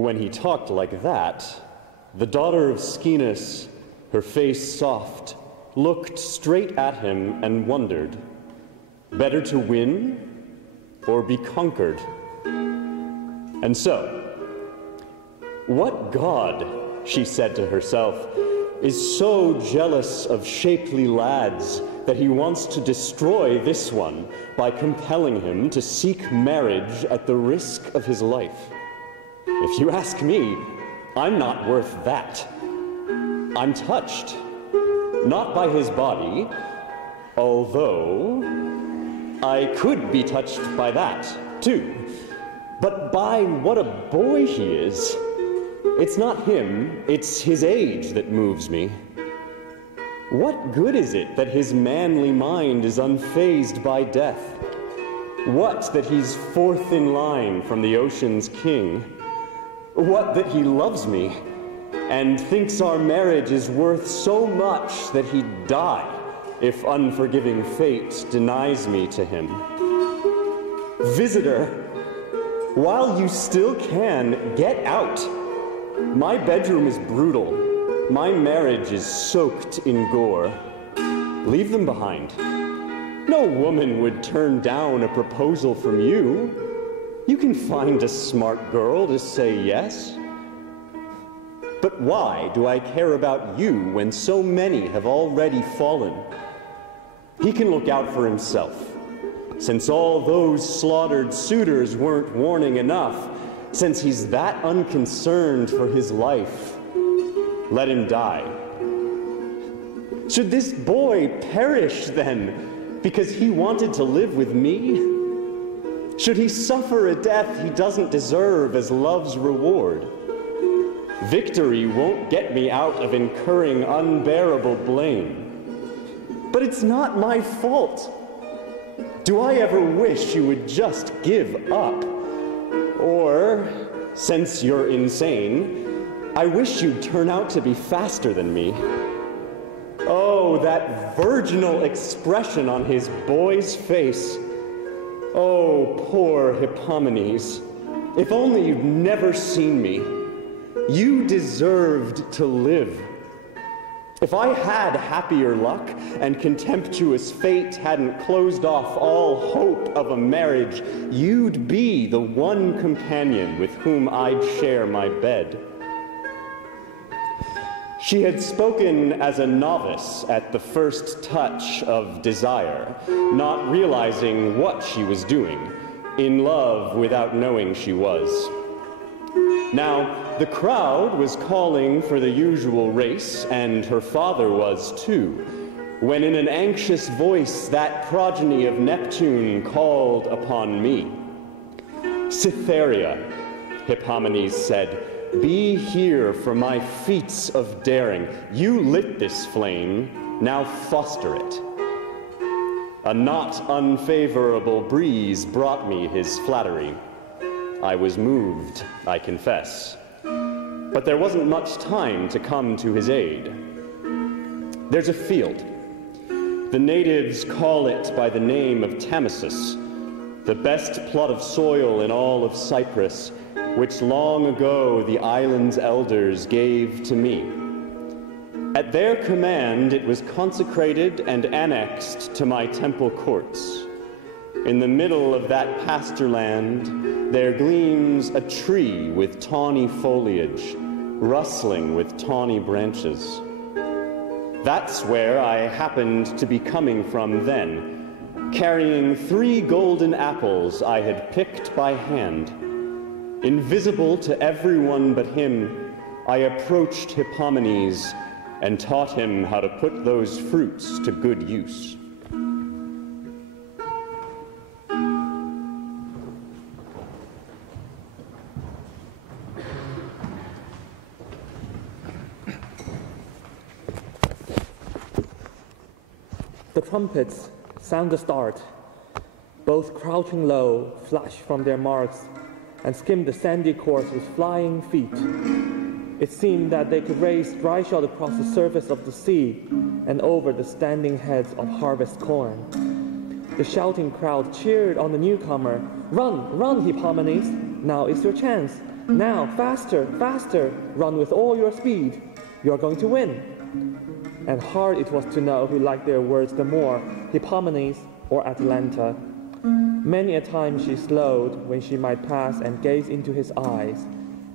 When he talked like that, the daughter of Scinas, her face soft, looked straight at him and wondered, better to win or be conquered? And so, what god, she said to herself, is so jealous of shapely lads that he wants to destroy this one by compelling him to seek marriage at the risk of his life? If you ask me, I'm not worth that. I'm touched, not by his body, although I could be touched by that, too, but by what a boy he is. It's not him, it's his age that moves me. What good is it that his manly mind is unfazed by death? What that he's fourth in line from the ocean's king? What that he loves me and thinks our marriage is worth so much that he'd die if unforgiving fate denies me to him? Visitor, while you still can, get out. My bedroom is brutal. My marriage is soaked in gore. Leave them behind. No woman would turn down a proposal from you. You can find a smart girl to say yes. But why do I care about you when so many have already fallen? He can look out for himself, since all those slaughtered suitors weren't warning enough, since he's that unconcerned for his life. Let him die. Should this boy perish then, because he wanted to live with me? Should he suffer a death he doesn't deserve as love's reward? Victory won't get me out of incurring unbearable blame. But it's not my fault. Do I ever wish you would just give up? Or, since you're insane, I wish you'd turn out to be faster than me. Oh, that virginal expression on his boy's face. Oh, poor Hippomenes. If only you'd never seen me. You deserved to live. If I had happier luck and contemptuous fate hadn't closed off all hope of a marriage, you'd be the one companion with whom I'd share my bed. She had spoken as a novice at the first touch of desire, not realizing what she was doing, in love without knowing she was. Now, the crowd was calling for the usual race, and her father was too, when in an anxious voice that progeny of Neptune called upon me. Cytherea, Hippomenes said, be here for my feats of daring. You lit this flame, now foster it. A not unfavorable breeze brought me his flattery. I was moved, I confess. But there wasn't much time to come to his aid. There's a field. The natives call it by the name of Tamasus, the best plot of soil in all of Cyprus, which long ago the island's elders gave to me. At their command, it was consecrated and annexed to my temple courts. In the middle of that pasture land, there gleams a tree with tawny foliage, rustling with tawny branches. That's where I happened to be coming from then, carrying 3 golden apples I had picked by hand. Invisible to everyone but him, I approached Hippomenes and taught him how to put those fruits to good use. The trumpets sound the start. Both crouching low, flash from their marks, and skim the sandy course with flying feet. It seemed that they could raise dry shot across the surface of the sea and over the standing heads of harvest corn. The shouting crowd cheered on the newcomer. Run, run, Hippomenes! Now is your chance. Now, faster, faster, run with all your speed. You're going to win. And hard it was to know who liked their words the more, Hippomenes or Atalanta. Many a time she slowed when she might pass and gaze into his eyes,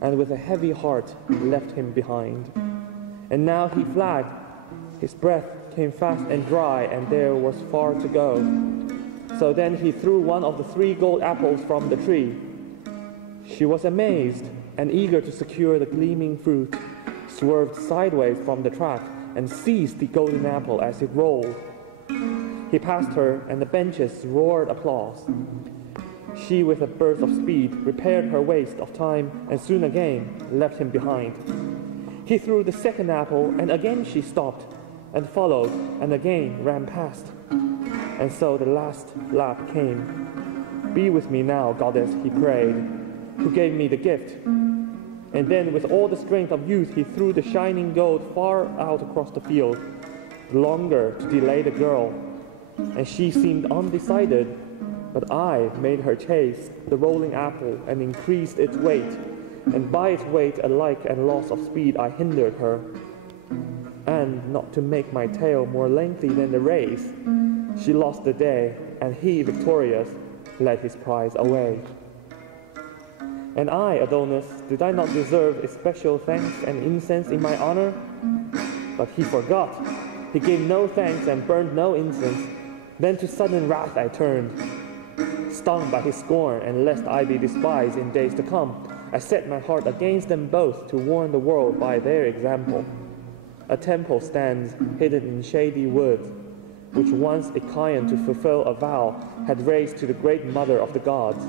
and with a heavy heart left him behind. And now he flagged. His breath came fast and dry, and there was far to go. So then he threw one of the 3 gold apples from the tree. She was amazed and eager to secure the gleaming fruit, swerved sideways from the track and seized the golden apple as it rolled. He passed her, and the benches roared applause. She, with a burst of speed, repaired her waste of time, and soon again left him behind. He threw the 2nd apple, and again she stopped, and followed, and again ran past. And so the last lap came. Be with me now, goddess, he prayed, who gave me the gift. And then, with all the strength of youth, he threw the shining gold far out across the field, the longer to delay the girl. And she seemed undecided, but I made her chase the rolling apple and increased its weight, and by its weight alike and loss of speed I hindered her. And not to make my tale more lengthy than the race, she lost the day, and he, victorious, led his prize away. And I, Adonis, did I not deserve especial thanks and incense in my honor? But he forgot. He gave no thanks and burned no incense. Then to sudden wrath I turned. Stung by his scorn, and lest I be despised in days to come, I set my heart against them both to warn the world by their example. A temple stands hidden in shady woods, which once Achaean to fulfill a vow had raised to the great mother of the gods.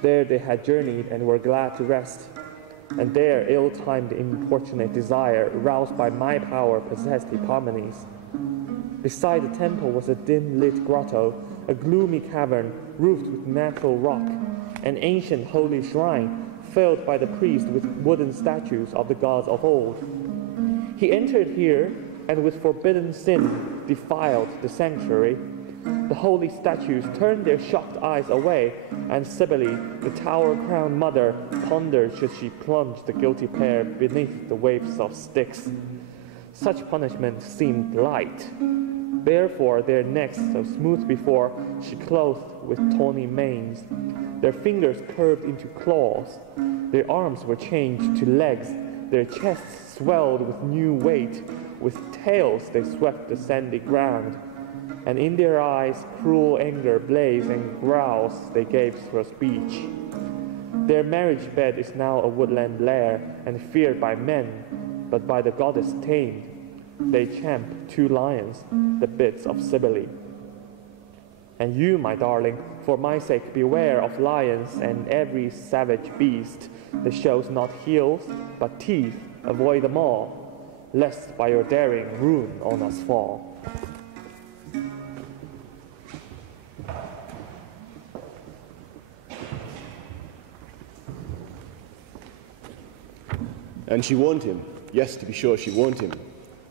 There they had journeyed and were glad to rest, and there ill-timed importunate desire, roused by my power, possessed Hippomenes. Beside the temple was a dim-lit grotto, a gloomy cavern roofed with natural rock, an ancient holy shrine filled by the priest with wooden statues of the gods of old. He entered here and with forbidden sin defiled the sanctuary. The holy statues turned their shocked eyes away, and Cybele, the tower-crowned mother, pondered should she plunge the guilty pair beneath the waves of Styx. Such punishment seemed light. Therefore their necks, so smooth before, she clothed with tawny manes. Their fingers curved into claws. Their arms were changed to legs. Their chests swelled with new weight. With tails they swept the sandy ground. And in their eyes cruel anger blazed, and growls they gave for speech. Their marriage bed is now a woodland lair, and feared by men, but by the goddess tamed. They champ 2 lions, the bits of Cybele. And you, my darling, for my sake beware of lions and every savage beast that shows not heels, but teeth, avoid them all, lest by your daring ruin on us fall. And she warned him, yes, to be sure she warned him,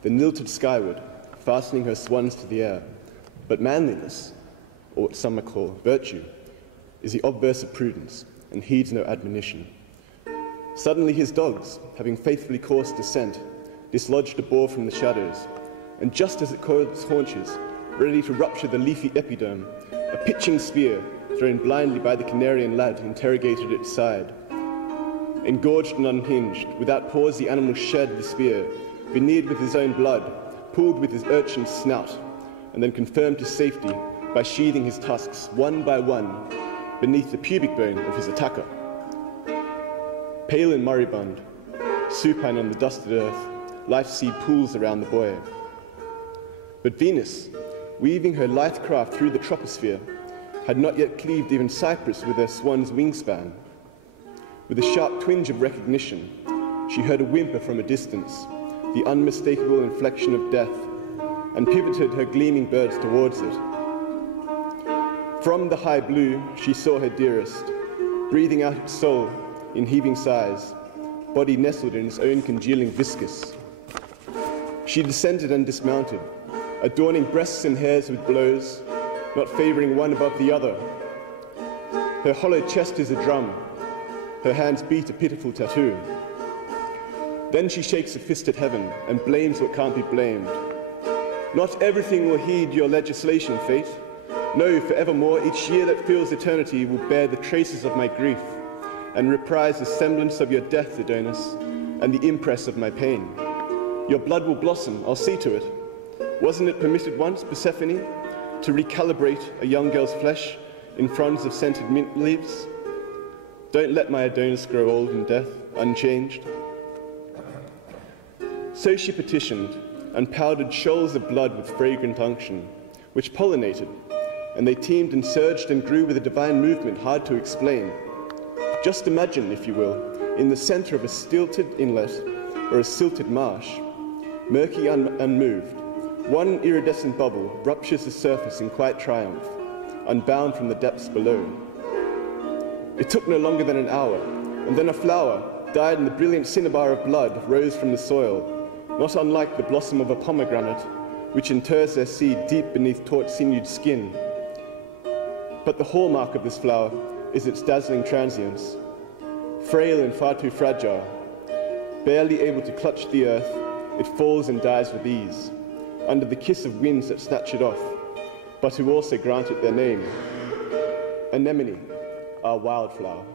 then lilted skyward, fastening her swans to the air. But manliness, or what some may call virtue, is the obverse of prudence, and heeds no admonition. Suddenly his dogs, having faithfully coursed a scent, dislodged a boar from the shadows, and just as it coiled its haunches, ready to rupture the leafy epiderm, a pitching spear, thrown blindly by the Canarian lad, interrogated its side. Engorged and unhinged, without pause the animal shed the spear, veneered with his own blood, pulled with his urchin's snout, and then confirmed his safety by sheathing his tusks one by one beneath the pubic bone of his attacker. Pale and moribund, supine on the dusted earth, life's seed pools around the boy. But Venus, weaving her lithe craft through the troposphere, had not yet cleaved even Cyprus with her swan's wingspan. With a sharp twinge of recognition, she heard a whimper from a distance, the unmistakable inflection of death, and pivoted her gleaming birds towards it. From the high blue, she saw her dearest, breathing out its soul in heaving sighs, body nestled in its own congealing viscous. She descended and dismounted, adorning breasts and hairs with blows, not favoring one above the other. Her hollow chest is a drum, her hands beat a pitiful tattoo. Then she shakes a fist at heaven and blames what can't be blamed. Not everything will heed your legislation, fate. No, forevermore, each year that fills eternity will bear the traces of my grief and reprise the semblance of your death, Adonis, and the impress of my pain. Your blood will blossom, I'll see to it. Wasn't it permitted once, Persephone, to recalibrate a young girl's flesh in fronds of scented mint leaves? Don't let my Adonis grow old in death, unchanged. So she petitioned, and powdered shoals of blood with fragrant unction, which pollinated, and they teemed and surged and grew with a divine movement hard to explain. Just imagine, if you will, in the center of a stilted inlet or a silted marsh, murky unmoved, one iridescent bubble ruptures the surface in quiet triumph, unbound from the depths below. It took no longer than an hour, and then a flower, dyed in the brilliant cinnabar of blood, rose from the soil, not unlike the blossom of a pomegranate, which inters their seed deep beneath taut-sinewed skin. But the hallmark of this flower is its dazzling transience. Frail and far too fragile, barely able to clutch the earth, it falls and dies with ease, under the kiss of winds that snatch it off, but who also grant it their name, Anemone, our wildflower.